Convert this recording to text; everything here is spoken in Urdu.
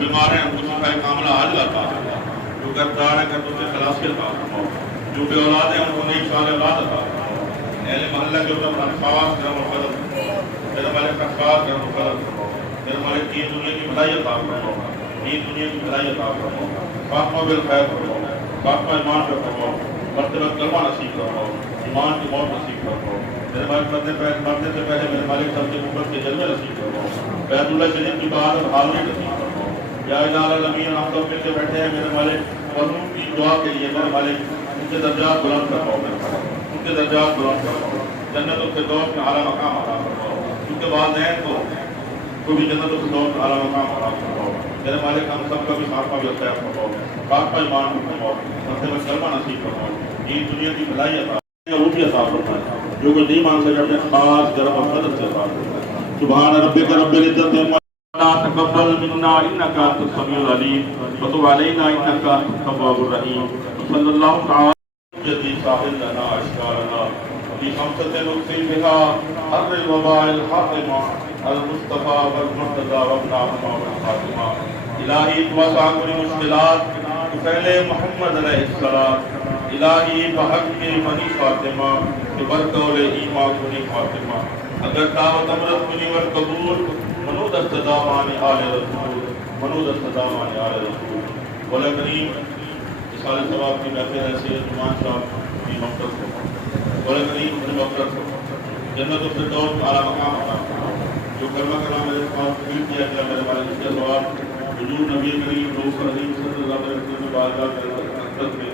بیمار ہیں ان کو شفا کاملہ عاجلہ عطا فرما، جو گرفتار ہیں گردوں سے خلاصی عطا فرما، جو بے اولاد ہیں ان کو نیک صالح اولاد عطا فرما، اہل محلہ کے اوپر اپنا خاص کرم و فضل فرما، میرے مالک کا خاص کرم و فضل فرما، میرے مالک دین دنیا کی بھلائی عطا فرما، دین دنیا کی بھلائی عطا فرما، خاتمہ بالخیر فرما، خاتمہ ایمان پہ فرما، مرتبہ کلمہ نصیب فرما، ایمان کی موت نصیب فرما، میرے مالک مرنے سے پہلے میرے مالک سب سے محبت کے جلوے نصیب فرما، بیت اللہ شریف کی بات اور حاضری نصیب فرما، یا الہ العالمین ہم سب مل کے بیٹھے ہیں میرے مالک مرحوم کی دعا کے لیے میرے مالک ان کے درجات بلند فرماؤ، میرے مالک ان کے درجات بلند فرماؤ، جنت الفردوس میں اعلیٰ مقام عطا فرماؤ، ان کے والدین کو بھی جنت الفردوس میں اعلیٰ مقام عطا فرماؤ، میرے مالک ہم سب کا بھی خاتمہ بالخیر فرماؤ، خاتمہ ایمان میں فرماؤ، مرتبہ کلمہ نصیب فرماؤ، دین دنیا کی بھلائی عطا وہ بھی عطا فرمائے، جو کوئی نہیں مان سکے اپنے خاص کرم و فضل سے عطا فرمائے۔ سبحان ربک رب العزت عما تقبل منا انك انت السميع العليم وتب علينا انك انت التواب الرحيم صلى الله تعالى جدي ساحل لنا اشكارنا في خمسة نقسم بها حر الوباء الحاطمة المصطفى والمرتضى وابناهما والخاتمة الہی توسع کری مشکلات پہلے محمد علیہ السلام الہی بحق کے منی فاطمہ کہ برکول ایمان کنی فاطمہ اگر دعوت امرت کنی والقبول منود استدامان آل رسول منود استدامان آل رسول مولا کریم اصال ثواب کی محفل ایسی عثمان صاحب کی مغفرت کو مولا کریم کی مغفرت کو جنت الفردوس اعلیٰ مقام عطا فرما جو کلمہ کلام میرے پاس قبول کیا گیا میرے والد اس کے ثواب حضور نبی کریم رسول کریم صلی اللہ علیہ وسلم بارگاہ میں